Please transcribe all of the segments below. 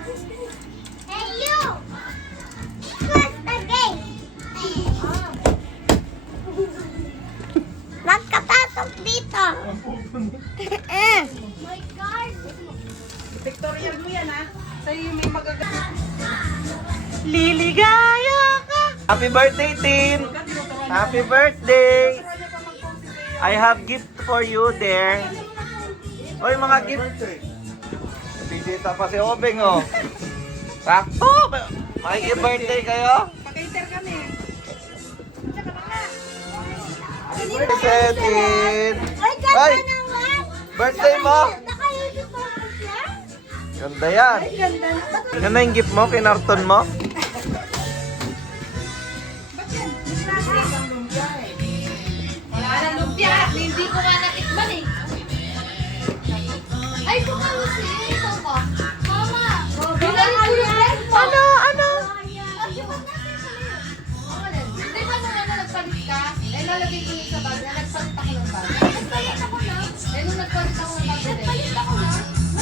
Hey you! Close the gate! Nagkatatok dito! My God! Victorian mo yan, ha? Sa'yo yung may magagawa. Liligaya ka! Happy birthday, Tin! Happy birthday! I have gift for you there. Oy, mga gift. Bisita pa si Obeng, oh. Sakto! Makiki-birthday kayo? Pag-cater kami. Birthday, Tin! Ay, ganda Ay! naman! Birthday mo! Naka-uniform ko siya? Ganda yan. Ay, ganda na. Yan na yung gift mo, kinarton mo. Ba't yan? May plastic ang lumpia, eh. Wala na lumpia. Hindi ko nga natikman eh. Ay, kumalo si ito pa. Mama. Binalik ko yung bread mo. Ano? Ano? Hindi ba nung ano nagpalit ka? Eh, lalagay ko yung sa bag. Na nagpalit ako ng bag. Nagpalit ako na. Eh, nung nagpalit ako ng bag. Nagpalit ako na.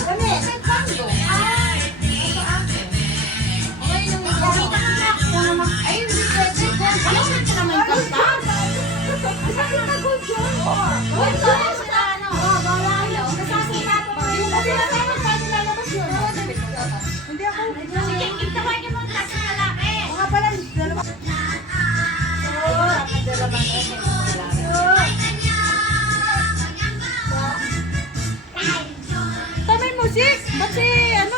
Kami. Nagpando. Ay. Sa akin. Ngayon nung nagpalit ako na. Ay, hindi pwede. Ayaw na ka naman kanta. Bakit na good yun? Uy, sorry sa ano. Bawala yun. Nasasita ko. Yung kasi na tayo paano lalabas yun. Hindi ako. Sige, kita ko yung mga taas na lalaki. Mga pala, dalawa. Tamay musik! Ba't si, ano,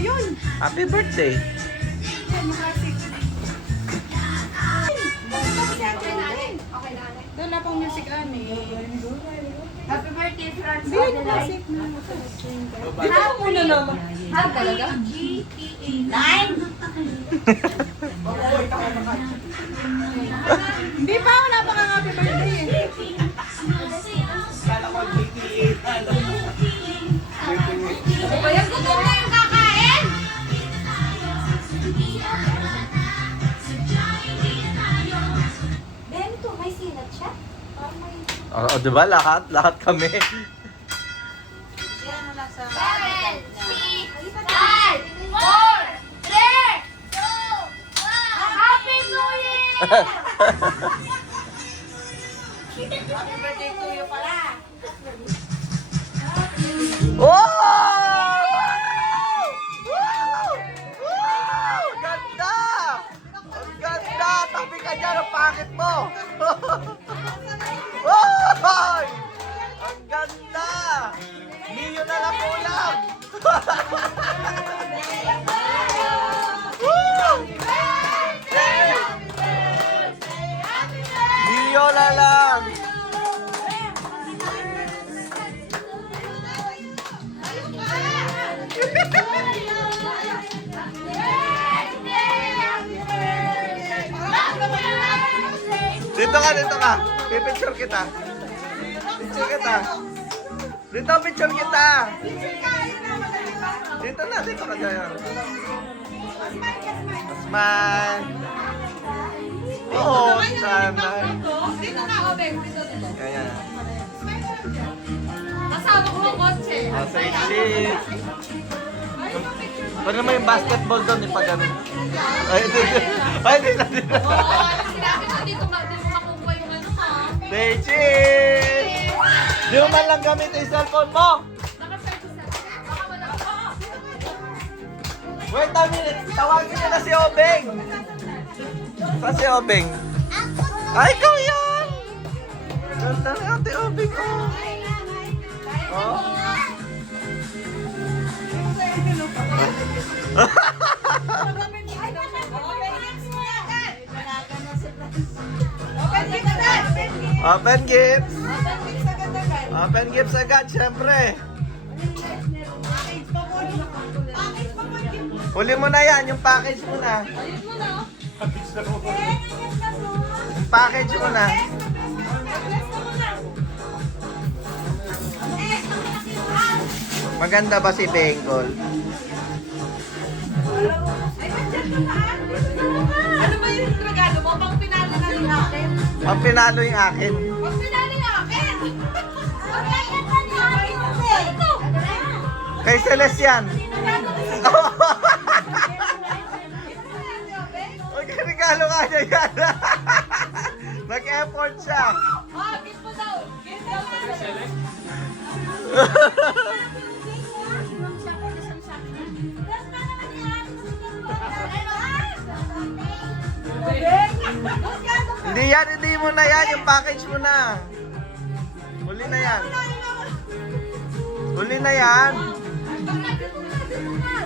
yun? Happy birthday. Yan, yung classic. Doon na pong music, ani. Happy birthday, Franz. Hindi, yung classic na. Dito ko muna naman. Ha, talaga? Hindi pa, wala pa kang happy birthday eh. Kaya gutom na yung kakain. Ben, ito, may sinat siya? Oh, di ba? Lahat kami. Seven, six, five, four, three, two, one. Happy New Year! Happy birthday to you pala. Wow! Wow! Wow! Ganda! Ang ganda! Tabi ka dyan ang pakit mo! Wow! Ang ganda! Niyo na lang ulam! Woo! Niyo na lang! Dito ka! Pipicture kita! Picture kita! Dito, picture kita! Dito ka dyan. Smile! Oo, sana. Dito na, Obeng. Dito. Ayan. Kasama ko ang kotse. Nasa isip. Pag naman yung basketball doon, ipagano. Ay, dito. Oo, sinabi ko dito mo makukuha yung ano ha. Say cheese! Di mo man lang gamit yung cellphone mo! Naka-service na. Baka wala ko. Wait a minute, tawagin niyo na si Obeng! Saan si Obeng? Ay, ikaw yan! Ganda na ate Obeng, oh! Oh? Open gifts! Open gifts agad, syempre! Huli mo na yan, yung package mo na. Yung package mo na. Maganda ba si Bengkol? Ano ba yung regalo mo? Pang pinalo na rin akin. Ang pinalo yung akin. Pang pinalo na akin. Kay Celeste yan. Regalo ko niya yan. Nag-effort siya. Gift mo daw. Gift daw sa Celeste. Hindi yan, hindi mo na yan. Yung package mo na. Huli na yan. Huli na yan.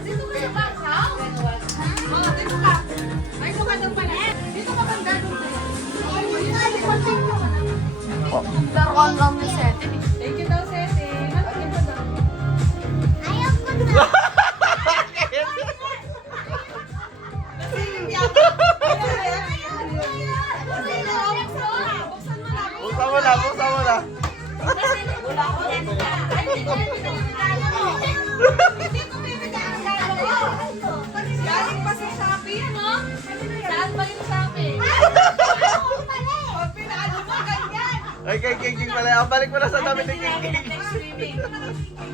Dito ka sa background. Dito ka. Dito ka daw pala. Dito ka banda. Laruan lang ni Sete. Thank you daw, Sete. Thank you daw. Ayaw ko na. Kasi yung yata. Buksan mo na, buksan mo na. Wala ko yan. Ay, hindi ko pinagkakala mo. Hindi ko pinagkakala mo. Galing pa sa Shopee, ano? Saan ba yung sa akin? Pag pinakalo mo, ganyan. Ay, kay King pala. Balik mo na sa dami ni King.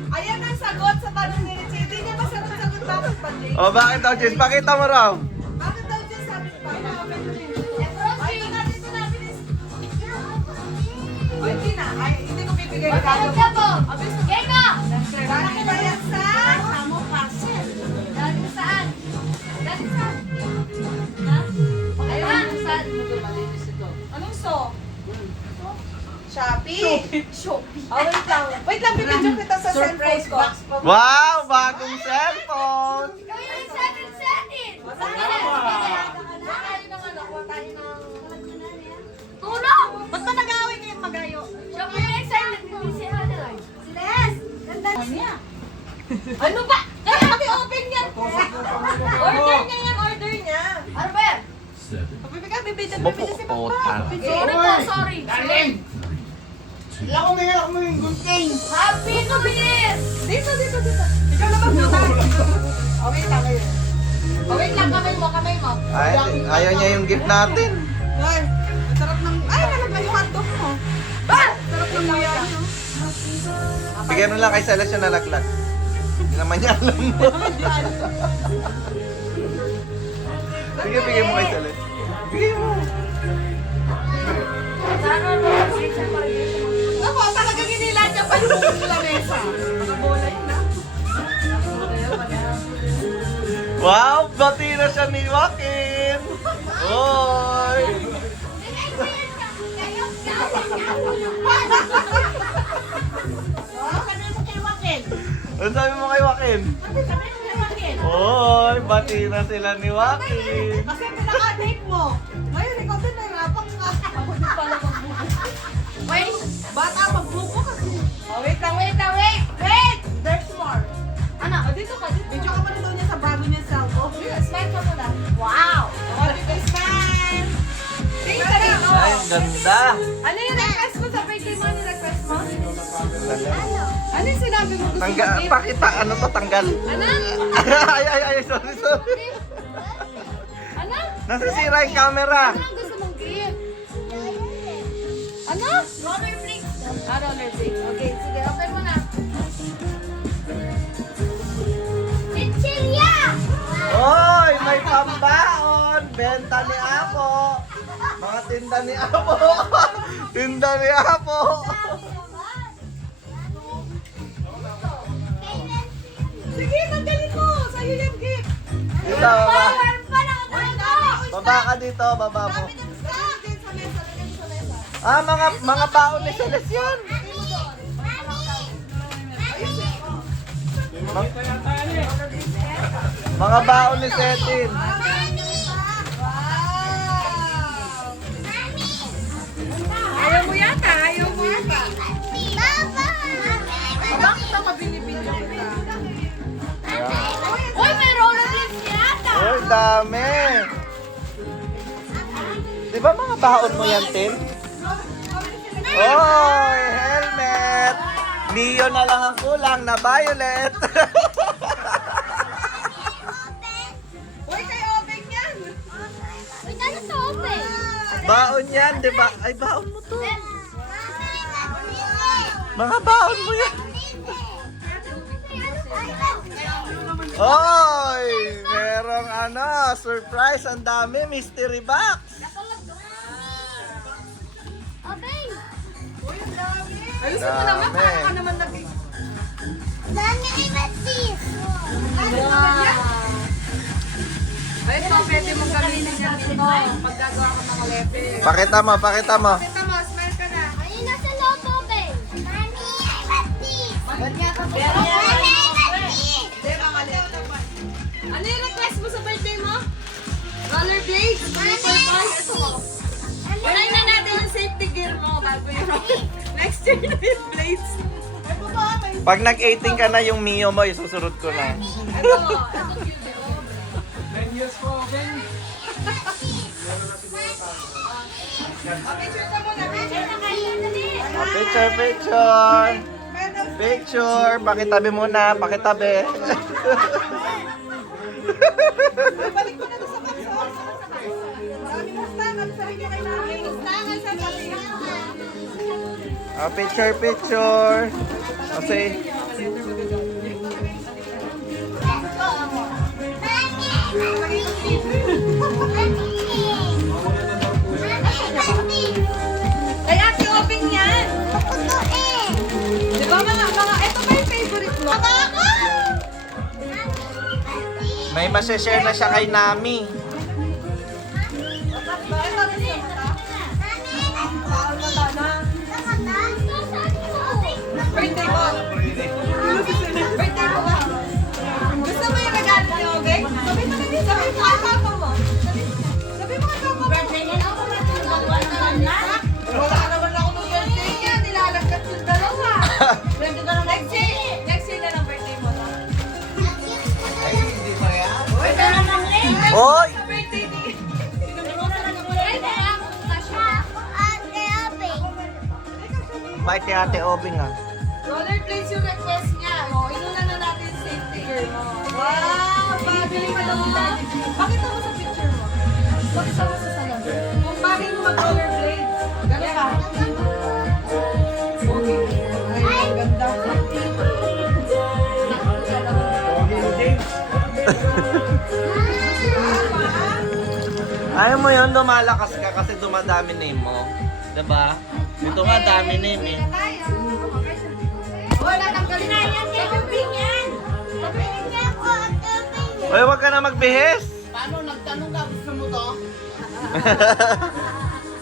Ayan ang sagot sa tanong ni Richie. Hindi niya masagot-sagot bakit pa, Jay? O, bakit daw, Jess? Pakita mo raw. Bakit daw dyan sabi pa? Ay, ito na, dito na, bilis. O, hindi na. Ay, hindi ko bibigay ka. Abis mo. Kaya Bakit ba yan sa? Galing saan? Galing saan? Ha? Ayun, saan? Anong so? Shopee? Shopee. Oh, wait lang. Wait lang, bibidyo kita sa cellphone ko. Wow, bagong cellphone. Tulong! Ba't ba nag-away kayong magayo? Siya po yung excited. Hindi si Hana lang. Les! Ganda niya. Ano ba? Kaya natin open yan. Order niya yan, order niya. Ano ba yan? Bibidyo si Mapukutan. Papa. Sorry po, sorry. Happy New Year! Dito. Ikaw naman muna. Oh, wait lang kayo. Wait lang, kamay mo. Ay, ayaw niya yung gift natin. Ay, ang sarap ng... Ay, nalagman yung hotdog mo. Ba? Sarap ng muya niyo. Bigyan mo lang kay Celeste yung nalaglag. Hindi naman niya alam mo. Sige, bigyan mo kay Celeste. Bigyan mo. Sana mo kasi sa Ako, talaga ginila niya pa yung lamesa. Mga bola yun, ha? Wow, bati na siya ni Joaquin. Oy! Ano sabi mo kay Joaquin? Oy, bati na sila ni Joaquin. Kasi pinaka-date mo. Ngayon, ikaw din nahirapan ka. Ako din pala magbuko. Wait! Bata, magbuko kasi. Oh, wait lang. Wait! There's more. Ano? Oh, dito ka. Video ka pa na daw niya sa bago niya cellphone. Smile ka muna. Wow! Oh, dito smile. Tingin ka na. Ay, ang ganda. Ano yung request mo sa birthday mo? Ano yung request mo? Ano yung sinabi mo gusto Tanggal, mo? pakita, ano to, tanggal. Ano? Ay, sorry. Ano? Nasisira yung camera. Ano ang gusto mong gift? Ano? Rollerblades. Rollerblades. Okay, sige. Open mo na. Chichilya! Oy, may pambaon. Benta ni Apo. Mga tinda ni Apo. Tinda ni Apo. Sige, tanggalin mo. Sa'yo yung gift. Dito, baba. Uy, dami. Baba ka dito, baba mo. Dami ng stock. Din sa mesa. Lagyan sa mesa. Ah, mga baon ni Celeste yun. Mga baon ni Setin. Wow! Ayaw mo yata. Bakit ka mabili-bili kita? Uy, may rollerblades yata! Oy, dami. Di ba mga baon mo yan, Tin? Oy, helmet. Neo na lang ang kulang na violet. Uy, kay Obeng yan. Uy, ano to, open? Baon yan, di ba? Ay, baon mo to. Mga baon mo yan. Oy, merong ano, surprise! Ang dami, mystery box! Okay. Ayusin mo naman, para ka naman nag... Dami ay matis. Ay, ito, pwede mong gamitin yan dito. Pag gagawa ka mga lepe. Pakita mo, pakita mo. Kita mo, smile ka na. Ayun na sa loob, Obe. Dami ay matis. Ba't nga ka Dami ay matis. Ano yung request mo sa birthday mo? Rollerblades? Paper ball? Ito mo. Unahin na natin yung safety gear mo bago yung next year na yung blades. Pag nag-18 ka na yung Mio mo, isusurod ko na. Ito mo. Ito cute. Picture ka muna. Picture na kayo. Picture, picture! Picture! Pakitabi muna, pakitabi. Balik mo na doon sa box. Maraming listangan sa rin kay namin. Listangan sa tabi. Picture, picture! Kasi, Ay, ate, open yan. Di ba mga, ito ba yung favorite mo? may masashare na siya kay Nami. Bakit ang gusto mo ka? Saan ka ba na? Birthday mo. Birthday mo ba? Gusto mo yung regalo niyo, okay? Sabi mo na din. Sabi mo ang papa mo. Sabi mo ang papa mo. Wala ka naman ako ng birthday niya. Nilalagkat yung dalawa. Next year na lang birthday mo. No? Hoy! Sa birthday ni... Bait ni Ate Obing ah. Rollerblades yung request niya. O, inuna na natin yung safety gear mo. Wow! Bagay pa lang dati. Pakita mo sa picture mo. Pakita mo sa salamin. Kung bagay mo mag-rollerblades. Gano'n ka? Okay. Ay, ang ganda. Ayaw mo yun, lumalakas ka kasi dumadami name mo. Diba? Ito nga, dami name eh. Wala, tanggalin na yan. Tubig yan. Hoy, wag ka na magbihis! Paano nagtanong ka? Gusto mo to?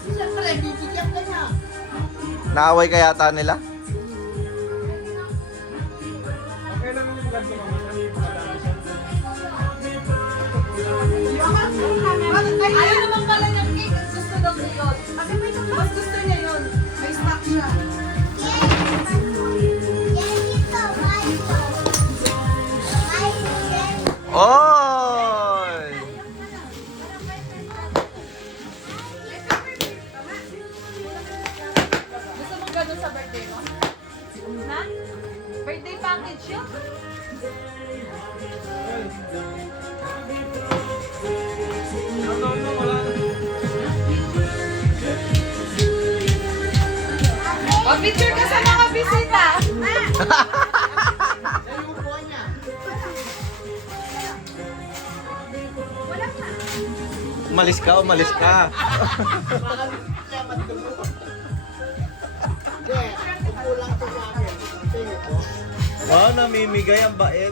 Siyempre, bibigyan ka niya. Naaway ka yata nila? Ay, ayaw naman pala niyang cake. Gusto daw niya yun. Mas gusto niya yun. May snack siya. Oy! Gusto mo ganun sa birthday mo? Na? Birthday package yun? Picture ka sa mga bisita. Umalis ka, umalis ka. Oh, namimigay ang bait.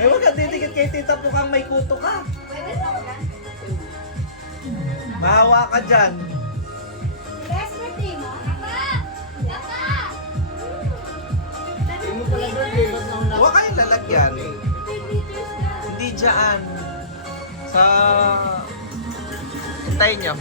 Eh, huwag ka titikit kay tita mukhang may kuto ka. Mahawa ka dyan. Huwag kayong lalagyan. Hindi dyan. Sa... Hintayin nyo.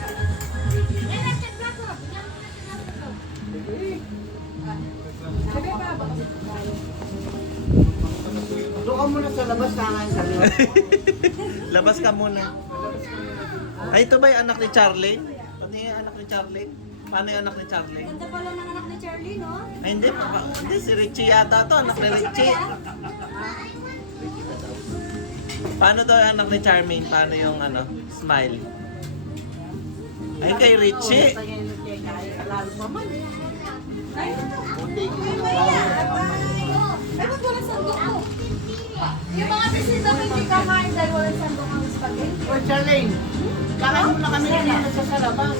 Doon ka muna sa labas sa akin sa loob. Labas ka muna. Ay, ito ba yung anak ni Charlie? Paano yung anak ni Charlie? Paano yung anak ni Charlie? Ganda pala ng anak ni Charlie, no? Ay, hindi. Hindi, si Richie yata to. Anak ni Richie. Paano daw yung anak ni Charmaine? Paano yung ano, smile? Ay, kay Richie. Lalo pa man. Ay, ba't walang sandok ko? Yung mga bisita ko hindi kakain dahil walang sandok ang spaghetti. Oy, Charlene. Kakain muna kami dito sa labas.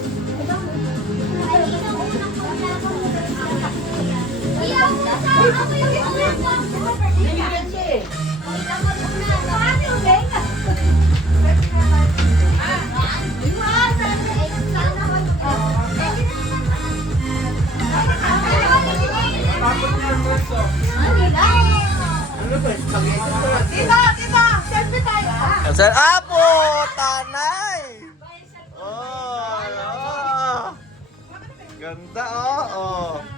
Bigyan siya eh. Ano ba? Spaghetti to. Tita, selfie tayo. Sir Apo, tanay. Oh. Ganda oh.